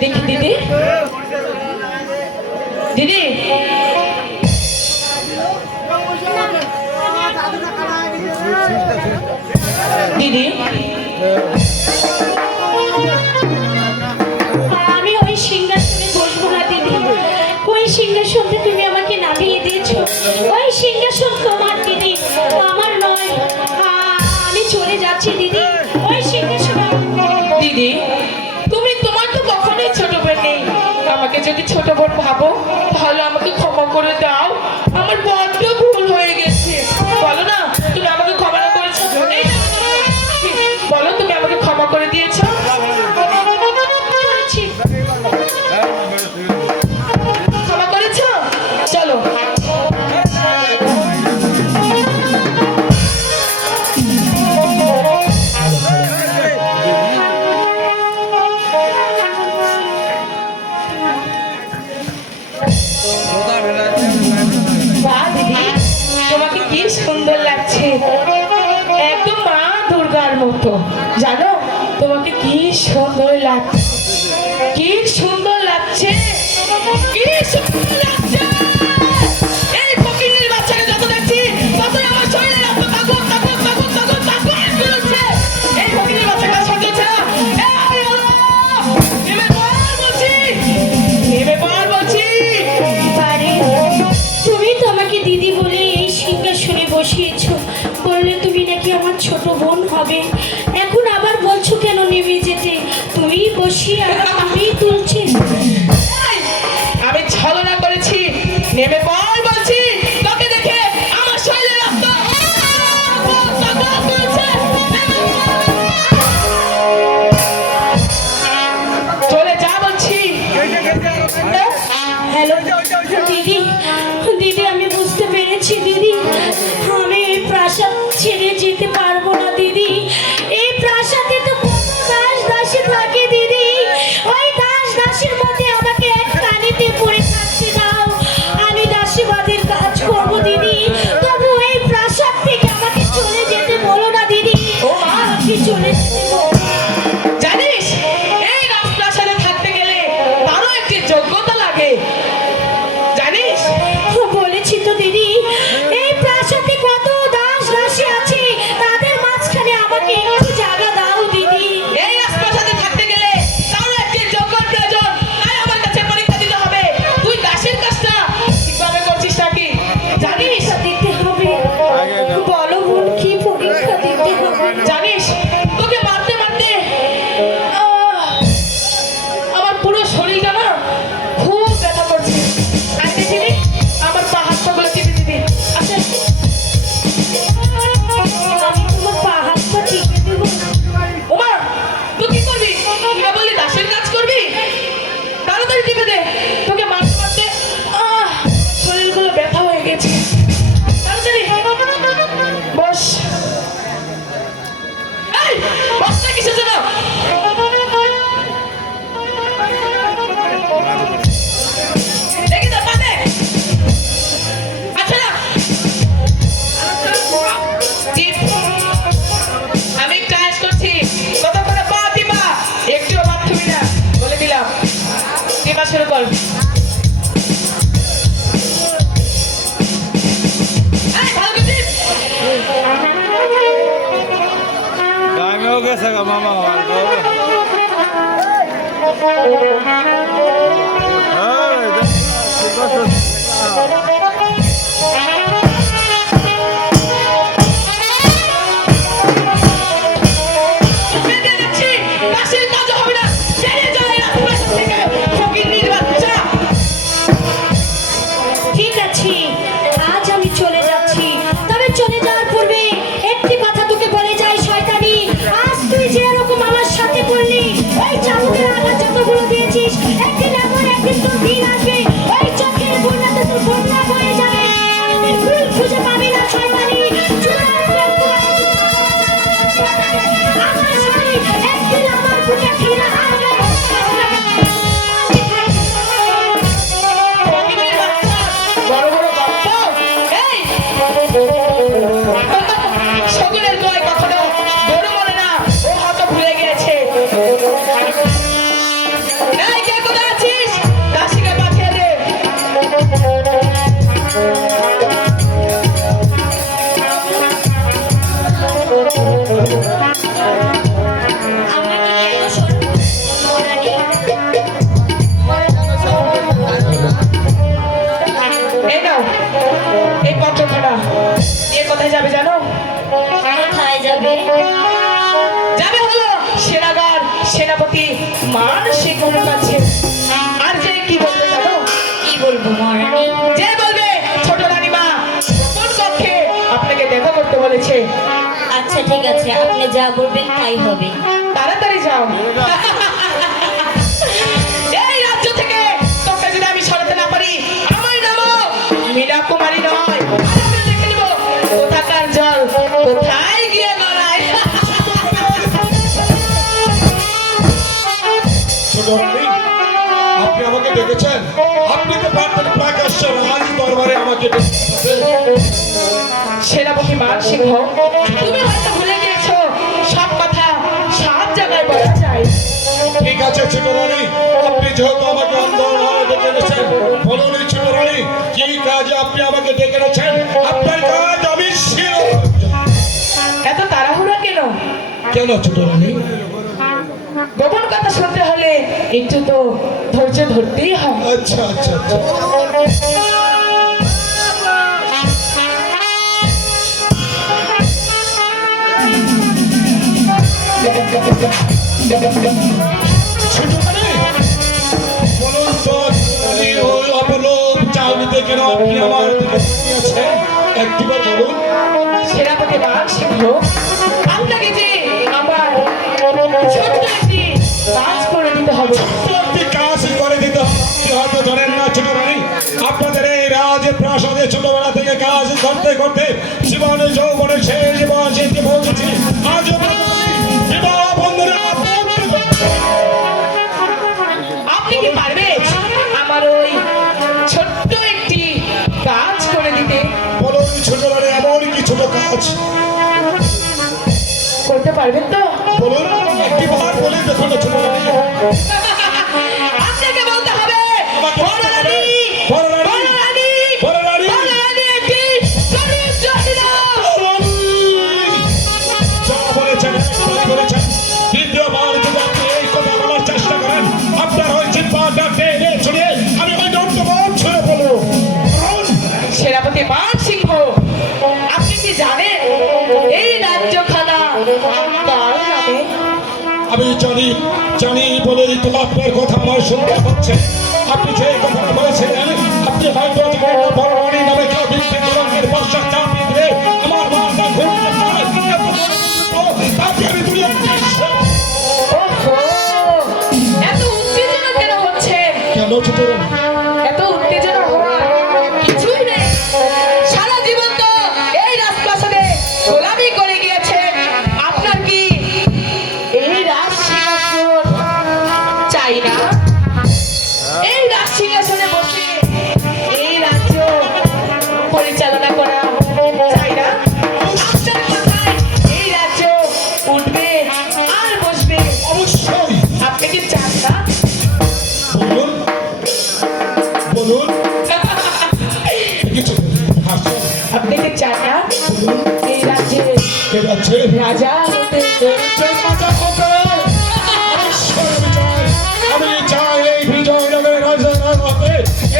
দেখি, দিদি। দিদি। দিদি। আমি ওই সিংহাসনে বসবো না, দিদি। ওই সিংহাসনটা তুমি আমাকে নামিয়ে দিয়েছ। ওই সিংহাসন তোমার, দিদি। আমার নয়। আমি চলে যাচ্ছি, দিদি। ছোট বোন ভাবো, তাহলে আমাকে ক্ষমা করে দাও। আমার বড্ড ভুল হয়ে গেছে। বলো না, তুমি আমাকে ক্ষমা না করেছ বলো, তুমি আমাকে ক্ষমা করে দিয়েছ? ক্ষমা যা বলবেন তাই হবে। তাড়াতাড়ি যাও। এই রাজ্য থেকে তোকে যদি আমি সরাতে না পারি আমার নামও মীরা কুমারী নয় আর আমি কোথাকার জল কোথায় গিয়ে গড়ায়। আপনি? আমাকে ডেকেছেন আপনি তো পারতেন প্রকাশ্য রাজ দরবারে আমাকে সেনাপতি মান সিংহ ছোট রানী। আপনি যেহেতু আমাকে অন্ধভাবে ডেকে এনেছেন বলুন ছোট রানী কি কাজে আপনি আমাকে ডেকে এনেছেন? আপনার কাজ আমি এত তাড়াহুড়া কেন? কেন ছোট রানী? গোপন কথা শুনতে হলে একটু তো ধৈর্য ধরতেই হয়। আচ্ছা আচ্ছা আচ্ছা। কেন আপনি আমার দিকে তাকিয়েছেন? একটিবার বলুন। সেনাপতি আপনাকে যে আমার ছোট্ট একটি কাজ করে দিতে হবে। তো একটি কাজ করে দিতে হয়তো জানেন না ছোট রানী আপনাদের এই রাজ প্রাসাদে ছোটবেলা থেকে কাজ করতে করতে জীবনে যৌবনে শেষ বয়সে এসে পৌঁছেছি আজ বিবাহ করতে পারবেন তো? বলুন একটি বার বলে দেখুন না ছোট জানি জানি বলেই তো আপনার কথা আমার শুনতে হচ্ছে। আপনি যে কথা বলেছিলেন আপনি হয়তো নামে কেউ রঙের চাপিয়ে দিলে আমার ঘুরতে তাকে আমি কেন ছোট যাচ্ছে রাজা হতে আমি চাই এই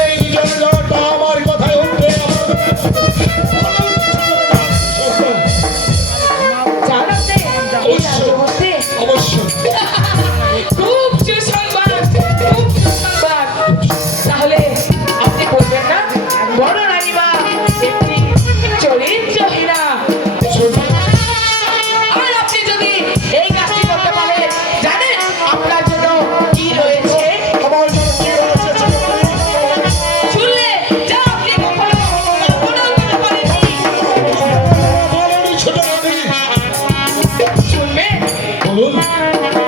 এই বিজয়নগরটা আমার কথায় উঠবে এই রাজ্য হতে। অবশ্যই। Oh,